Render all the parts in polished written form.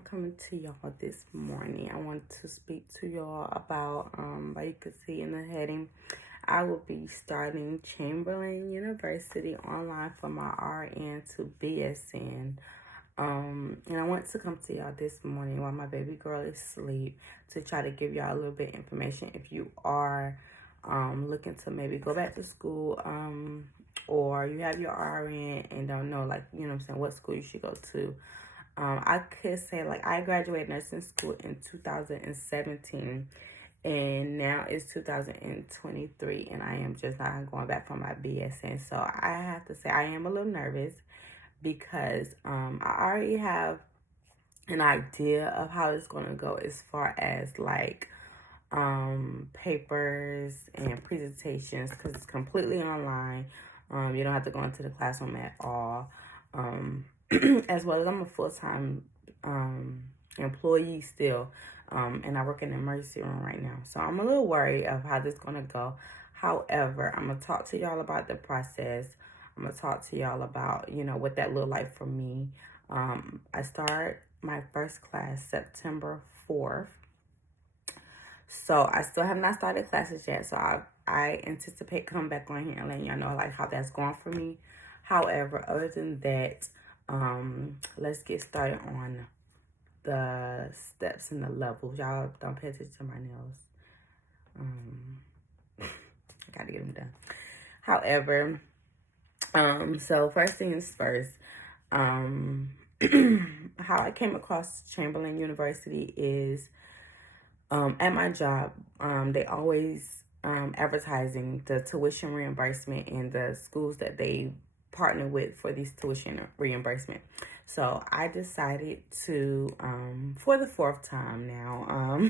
I'm coming to y'all this morning. I want to speak to y'all about, like you can see in the heading, I will be starting Chamberlain University online for my RN to BSN. And I want to come to y'all this morning while my baby girl is asleep to try to give y'all a little bit of information if you are looking to maybe go back to school, or you have your RN and don't know, like, what school you should go to. I could say, like, I graduated nursing school in 2017, and now it's 2023, and I am just not going back for my BSN. So I have to say I am a little nervous because I already have an idea of how it's going to go as far as, like, papers and presentations, because it's completely online. You don't have to go into the classroom at all. As well as I'm a full-time employee still, and I work in the emergency room right now. So I'm a little worried of how this is going to go. However, I'm going to talk to y'all about the process. I'm going to talk to y'all about, what that looked like for me. I start my first class September 4th. So I still have not started classes yet. So I anticipate coming back on here and letting y'all know, like, how that's going for me. However, other than that, let's get started on the steps and the levels. Y'all don't pay attention to my nails. I gotta get them done. However, so first things first, how I came across Chamberlain University is, at my job, they always advertising the tuition reimbursement and the schools that they partner with for these tuition reimbursement. So I decided to, for the fourth time now,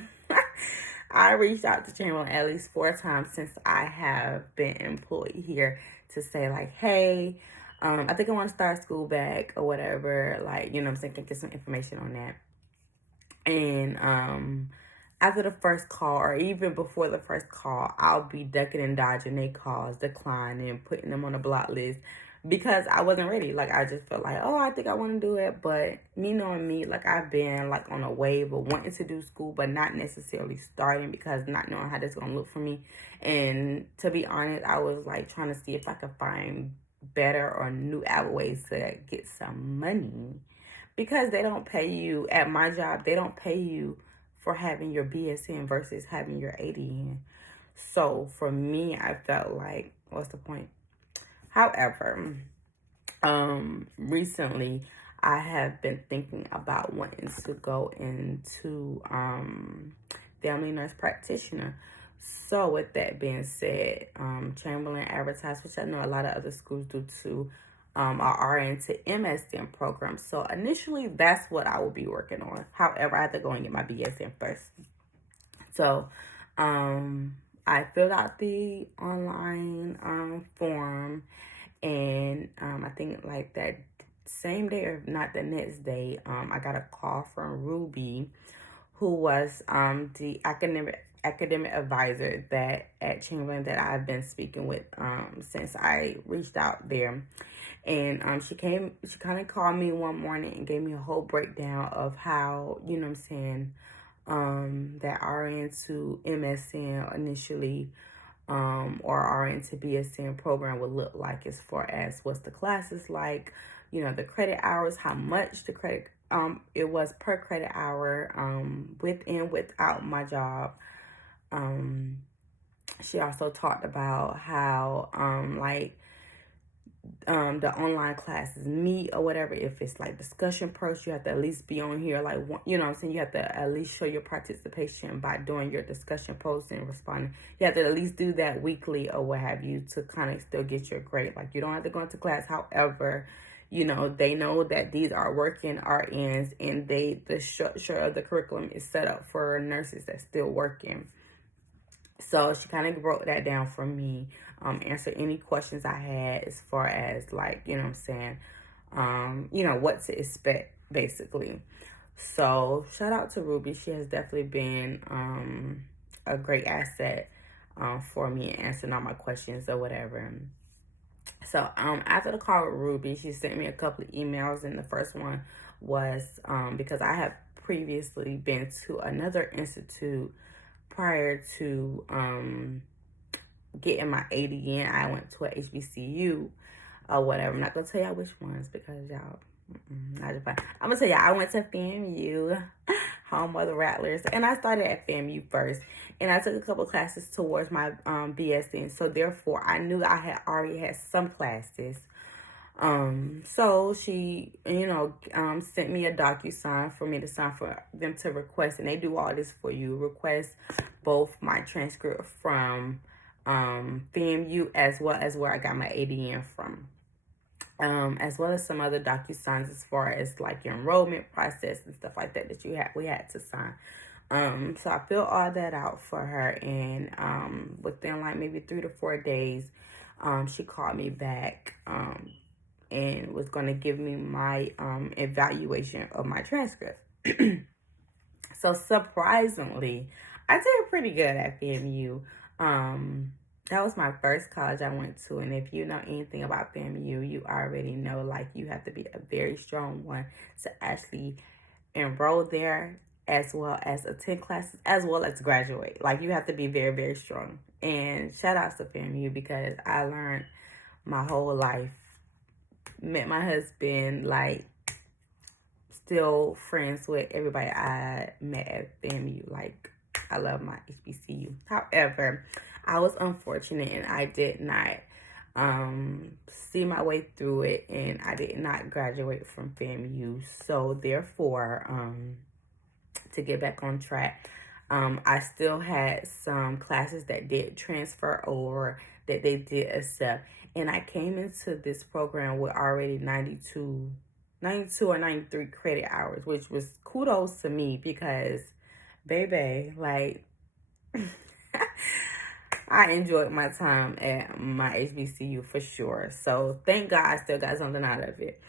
I reached out to Chamberlain at least 4 times since I have been employed here to say, like, hey, I think I want to start school back or whatever. Like, can get some information on that. And after the first call, or even before the first call, I'll be ducking and dodging their calls, declining, putting them on a block list because I wasn't ready. Like, I just felt like, oh, I think I want to do it. But me knowing me, like, I've been, like, on a wave of wanting to do school, but not necessarily starting because not knowing how this is going to look for me. And to be honest, I was, like, trying to see if I could find better or new ways to get some money. Because they don't pay you, at my job, they don't pay you for having your BSN versus having your ADN. So for me, I felt like, what's the point? However, recently I have been thinking about wanting to go into family nurse practitioner. So with that being said, Chamberlain advertised, which I know a lot of other schools do too, our RN to MSN program. So initially, that's what I will be working on. However, I have to go and get my BSN first. So I filled out the online form, and I think like that same day or not the next day, I got a call from Ruby, who was the academic advisor that at Chamberlain that I've been speaking with since I reached out there. And she kind of called me one morning and gave me a whole breakdown of how, that RN to MSN initially, or RN to BSN program would look like, as far as what's the classes like, the credit hours, how much the credit, it was per credit hour, with and without my job. She also talked about how, the online classes meet or whatever. If it's like discussion posts, you have to at least be on here, like, you have to at least show your participation by doing your discussion posts and responding. You have to at least do that weekly or what have you to kind of still get your grade. Like, you don't have to go into class. However, they know that these are working RNs, and the structure of the curriculum is set up for nurses that's still working. So she kind of broke that down for me, answered any questions I had as far as, like, what to expect, basically. So shout out to Ruby. She has definitely been a great asset for me, answering all my questions or whatever. So after the call with Ruby, she sent me a couple of emails, and the first one was because I have previously been to another institute prior to getting my ADN. I went to a HBCU or whatever. I'm not gonna tell y'all which ones because y'all not just fine. I'm gonna tell y'all I went to FAMU, home of the Rattlers, and I started at FAMU first, and I took a couple classes towards my BSN. So therefore, I knew I had already had some classes. So she, sent me a DocuSign for me to sign for them to request, and they do all this for you. Request both my transcript from FAMU as well as where I got my ADN from. As well as some other DocuSigns as far as like your enrollment process and stuff like that we had to sign. So I filled all that out for her, and within like maybe 3 to 4 days, she called me back and was going to give me my evaluation of my transcript. So surprisingly, I did pretty good at FAMU. That was my first college I went to, and if you know anything about FAMU, you already know, like, you have to be a very strong one to actually enroll there, as well as attend classes, as well as graduate. Like, you have to be very, very strong. And shout outs to FAMU because I learned my whole life, met my husband, like, still friends with everybody I met at FAMU. Like, I love my HBCU. However, I was unfortunate and I did not see my way through it, and I did not graduate from FAMU. So therefore, to get back on track, I still had some classes that did transfer over, that they did accept, and I came into this program with already 92 or 93 credit hours, which was kudos to me because, baby, like, I enjoyed my time at my HBCU for sure. So thank God I still got something out of it.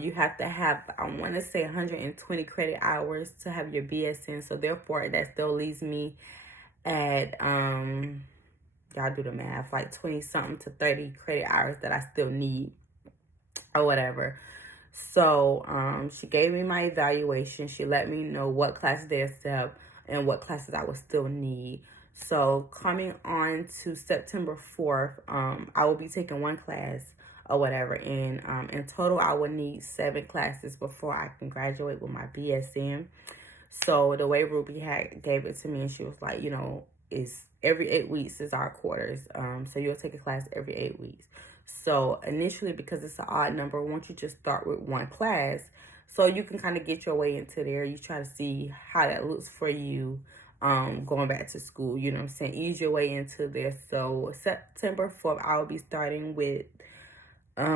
You have to have, I want to say 120 credit hours to have your BSN. So therefore, that still leaves me at, y'all do the math, like 20 something to 30 credit hours that I still need or whatever. So she gave me my evaluation. She let me know what classes they accept and what classes I would still need. So coming on to September 4th, I will be taking one class or whatever. And in total, I will need 7 classes before I can graduate with my BSN. So the way Ruby gave it to me, and she was like, is every 8 weeks is our quarters. So you'll take a class every 8 weeks. So initially, because it's an odd number, won't you just start with one class so you can kind of get your way into there. You try to see how that looks for you going back to school, you know what I'm saying? Ease your way into there. So September 4th, I'll be starting with, I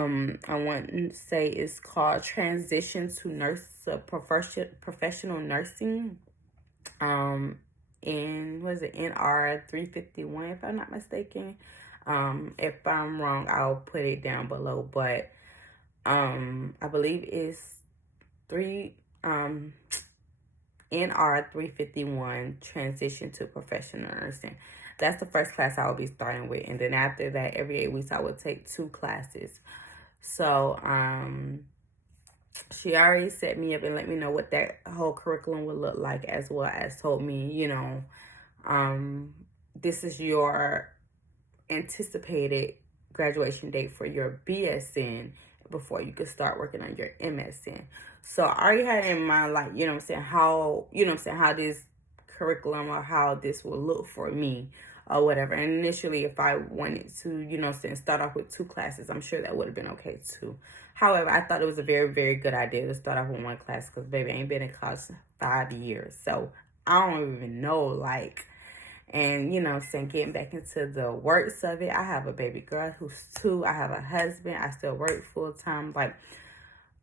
want to say it's called Transition to Professional Nursing. In, what is it, NR 351, if I'm not mistaken. If I'm wrong, I'll put it down below, but I believe it's NR 351, Transition to Professional Nursing. That's the first class I will be starting with, and then after that, every 8 weeks I will take 2 classes. So she already set me up and let me know what that whole curriculum would look like, as well as told me, this is your anticipated graduation date for your BSN before you could start working on your MSN. So I already had in mind, like, how this curriculum or how this will look for me or whatever. And initially, if I wanted to, start off with 2 classes, I'm sure that would have been okay too. However, I thought it was a very, very good idea to start off with 1 class because, baby, I ain't been in college in 5 years. So I don't even know, like, and, getting back into the works of it. I have a baby girl who's 2. I have a husband. I still work full time. Like,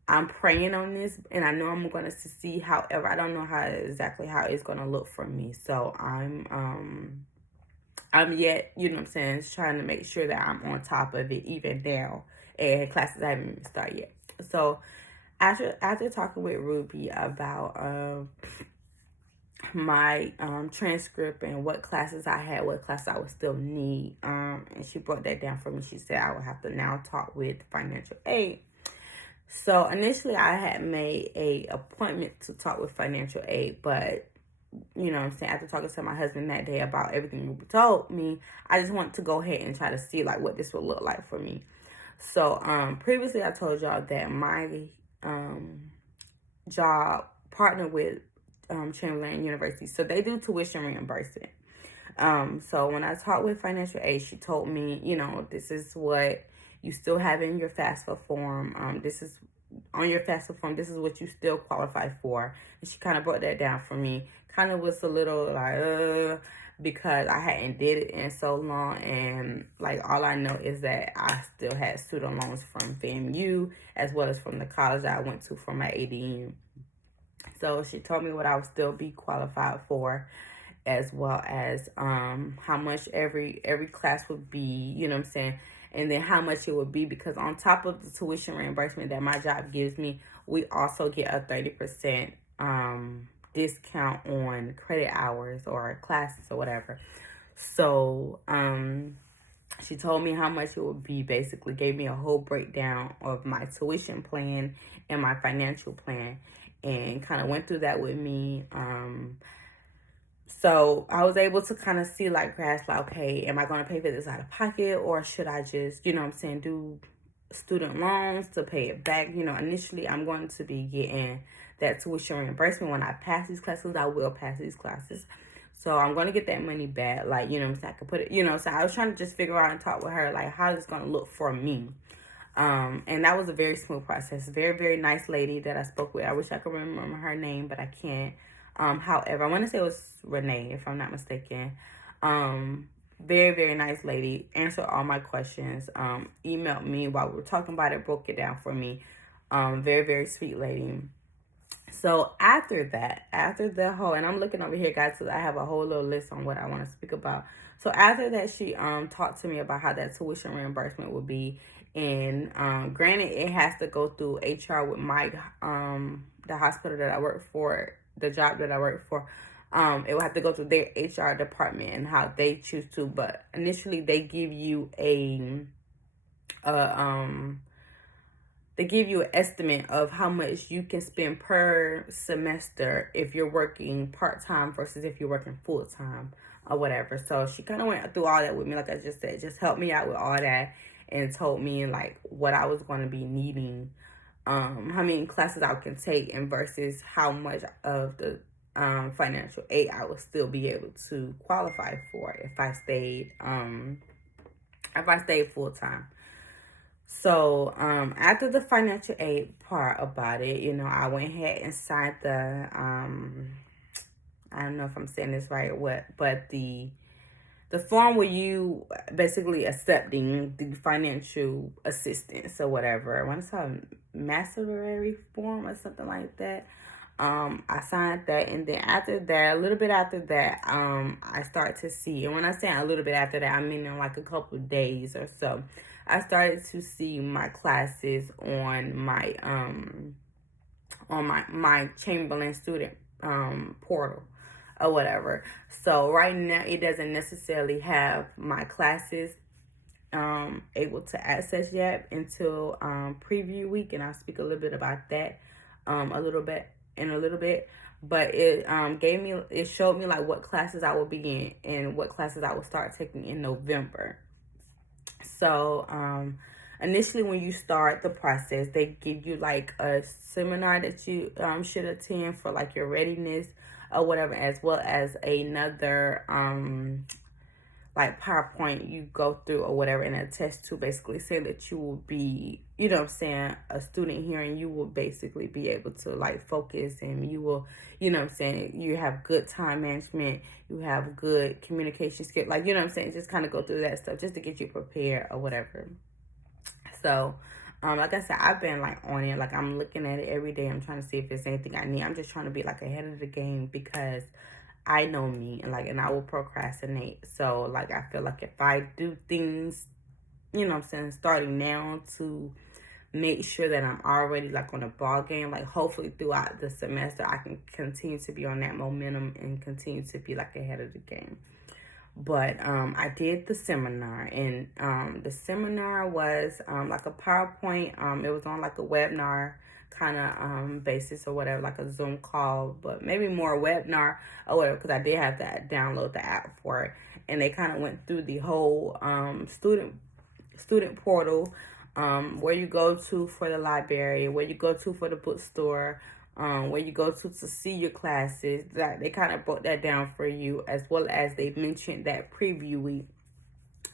I'm praying on this, and I know I'm going to succeed. However, I don't know exactly how it's going to look for me. So I'm yet, trying to make sure that I'm on top of it even now. And classes I haven't even started yet. So after talking with Ruby about my transcript and what classes I had, what classes I would still need, and she broke that down for me. She said I would have to now talk with financial aid. So initially I had made a appointment to talk with financial aid, but you know what I'm saying, after talking to my husband that day about everything you told me, I just want to go ahead and try to see like what this would look like for me. So previously I told y'all that my job partnered with Chamberlain University. So they do tuition reimbursement. So when I talked with financial aid, she told me, you know, this is what you still have in your FAFSA form. This is on your FAFSA form. This is what you still qualify for. And she kind of broke that down for me. Kind of was a little like, because I hadn't did it in so long, and like all I know is that I still had student loans from FAMU as well as from the college that I went to for my ADM. So she told me what I would still be qualified for, as well as how much every class would be, you know what I'm saying, and then how much it would be, because on top of the tuition reimbursement that my job gives me, we also get a 30% discount on credit hours or classes or whatever. So she told me how much it would be, basically gave me a whole breakdown of my tuition plan and my financial plan, and kind of went through that with me. So I was able to kind of see, like, grasp, like, okay, am I going to pay for this out of pocket, or should I just, you know what I'm saying, do student loans to pay it back? You know, initially I'm going to be getting that tuition reimbursement when I pass these classes. I will pass these classes. So I'm going to get that money back. Like, you know what I'm saying, I could put it, you know, so I was trying to just figure out and talk with her, like, how it's going to look for me. And that was a very smooth process. Very, very nice lady that I spoke with. I wish I could remember her name, but I can't. However, I want to say it was Renee, if I'm not mistaken. Very, very nice lady. Answered all my questions. Emailed me while we were talking about it, broke it down for me. Very, very sweet lady. So after the whole, and I'm looking over here, guys, so I have a whole little list on what I want to speak about. So after that, she talked to me about how that tuition reimbursement would be. And granted, it has to go through HR with my the hospital that I work for, the job that I work for. It will have to go through their HR department and how they choose to. But initially, they give you they give you an estimate of how much you can spend per semester if you're working part-time versus if you're working full-time or whatever. So she kind of went through all that with me, like I just said, just helped me out with all that, and told me like what I was going to be needing, how many classes I can take, and versus how much of the financial aid I would still be able to qualify for if I stayed full-time. So after the financial aid part about it, you know, I went ahead and signed the I don't know if I'm saying this right or what, but the form where you basically accepting the financial assistance or whatever. I want to call it mastery form or something like that. I signed that, and then after that, a little bit after that, I start to see, and when I say a little bit after that, I mean in like a couple of days or so, I started to see my classes on my my Chamberlain student portal or whatever. So right now it doesn't necessarily have my classes able to access yet until preview week, and I'll speak a little bit about that a little bit. But it showed me like what classes I will be in and what classes I will start taking in November. So initially when you start the process, they give you like a seminar that you should attend for like your readiness or whatever, as well as another like PowerPoint you go through or whatever, and a test to basically say that you will be, you know what I'm saying, a student here, and you will basically be able to like focus, and you will, you know what I'm saying, you have good time management, you have good communication skills, like, you know what I'm saying, just kind of go through that stuff just to get you prepared or whatever. So like I said, I've been like on it, like I'm looking at it every day. I'm trying to see if there's anything I need. I'm just trying to be like ahead of the game, because I know me, and I will procrastinate. So like I feel like if I do things, you know what I'm saying, starting now to make sure that I'm already like on a ball game, like hopefully throughout the semester I can continue to be on that momentum and continue to be like ahead of the game. But I did the seminar, and the seminar was like a PowerPoint. It was on like a webinar kind of basis or whatever, like a Zoom call, but maybe more webinar or whatever, because I did have to download the app for it. And they kind of went through the whole student portal, where you go to for the library, where you go to for the bookstore, where you go to see your classes. That they kind of broke that down for you, as well as they mentioned that preview week.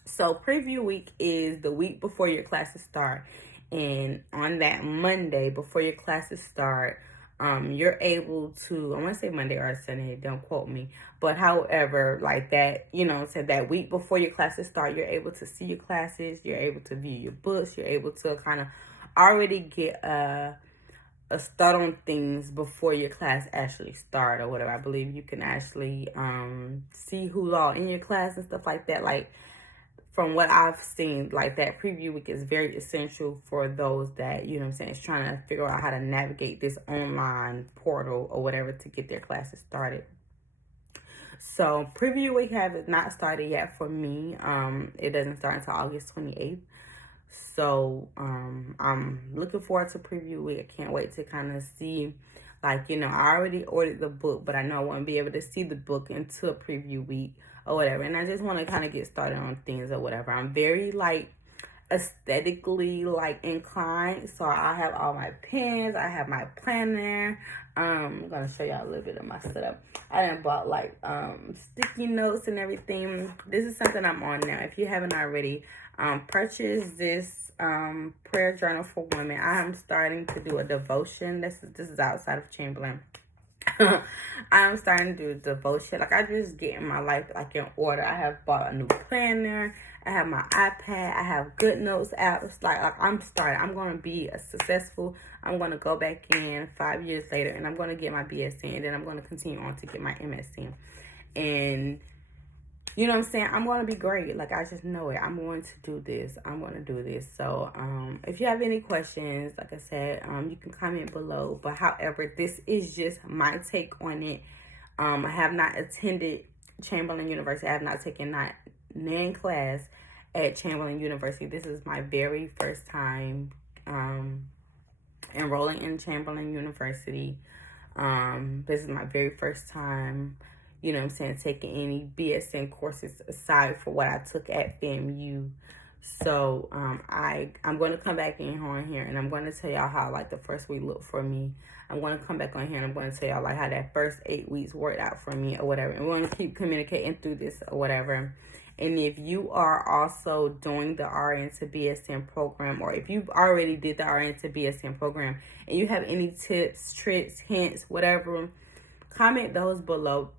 So preview week is the week before your classes start, and on that Monday before your classes start, you're able to, I want to say Monday or Sunday, don't quote me, but however, like that, so that week before your classes start, you're able to see your classes, you're able to view your books, you're able to kind of already get a start on things before your class actually start or whatever. I believe you can actually see who's all in your class and stuff like that. Like, from what I've seen, like, that preview week is very essential for those that, is trying to figure out how to navigate this online portal or whatever to get their classes started. So preview week has not started yet for me. It doesn't start until August 28th. So I'm looking forward to preview week. I can't wait to kind of see, like, I already ordered the book, but I know I won't be able to see the book until preview week or whatever. And I just want to kind of get started on things or whatever. I'm very, like, aesthetically, like, inclined. So I have all my pens. I have my planner. I'm going to show y'all a little bit of my setup. I done bought, like, sticky notes and everything. This is something I'm on now. If you haven't already, purchase this prayer journal for women. I'm starting to do a devotion. This is outside of Chamberlain. I'm starting to do a devotion. Like, I just getting my life, like, in order. I have bought a new planner. I have my iPad. I have Good Notes apps. Like I'm starting. I'm going to be a successful. I'm going to go back in 5 years later, and I'm going to get my BSN, and then I'm going to continue on to get my MSN. And you know what I'm saying? I'm going to be great. Like, I just know it. I'm going to do this. I'm going to do this. So, if you have any questions, like I said, you can comment below. But however, this is just my take on it. I have not attended Chamberlain University. I have not taken NAN class at Chamberlain University. This is my very first time enrolling in Chamberlain University. This is my very first time, taking any BSN courses aside for what I took at FAMU. So I'm going to come back in on here, and I'm going to tell y'all how, like, the first week looked for me. I'm going to come back on here, and I'm going to tell y'all, like, how that first 8 weeks worked out for me or whatever. And we're going to keep communicating through this or whatever. And if you are also doing the RN to BSN program, or if you already did the RN to BSN program and you have any tips, tricks, hints, whatever, comment those below.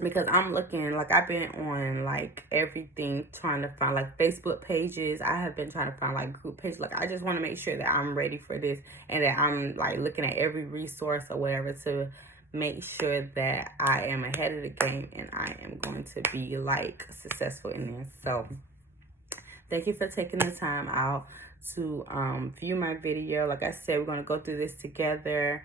Because I'm looking, like, I've been on, like, everything, trying to find, like, Facebook pages. I have been trying to find, like, group pages. Like, I just want to make sure that I'm ready for this, and that I'm, like, looking at every resource or whatever to make sure that I am ahead of the game, and I am going to be, like, successful in this. So thank you for taking the time out to view my video. Like I said, we're going to go through this together.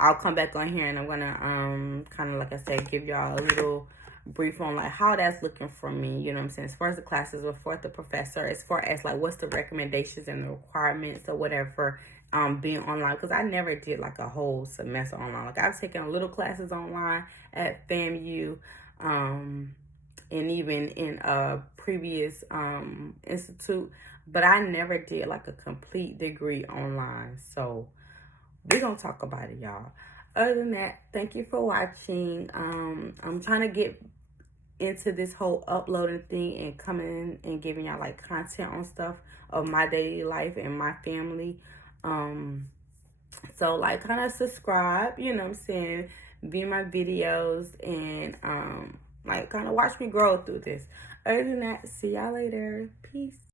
I'll come back on here, and I'm going to kind of, like I said, give y'all a little brief on, like, how that's looking for me, you know what I'm saying, as far as the classes, or for the professor, as far as, like, what's the recommendations and the requirements or whatever, being online, because I never did, like, a whole semester online. Like, I've taken little classes online at FAMU, and even in a previous institute, but I never did, like, a complete degree online. So we're gonna talk about it, y'all. Other than that, thank you for watching. I'm trying to get into this whole uploading thing and coming and giving y'all, like, content on stuff of my daily life and my family. So, like, kind of subscribe, you know what I'm saying, view my videos, and like, kind of watch me grow through this. Other than that, see y'all later. Peace.